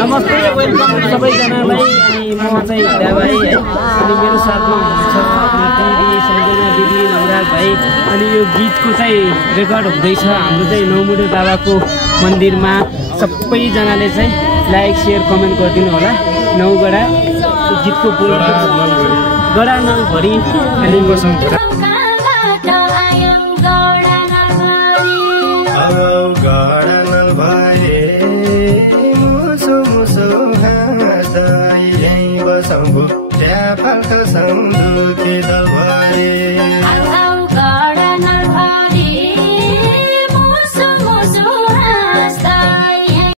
नमस्ते वेलकम सबैजनालाई अनि म चाहिँ हिरा भाइ है अनि मेरो साथमा हुनुहुन्छ टिभी सञ्जना दिदी नवराज भाइ अनि यो गीतको चाहिँ रेकर्ड हुँदैछ हाम्रो चाहिँ नौमुडे बाबाको मन्दिरमा सबैजनाले चाहिँ लाइक शेयर कमेन्ट गरिदिनु होला नौगडा गीतको बोल गडा नलभरि अनि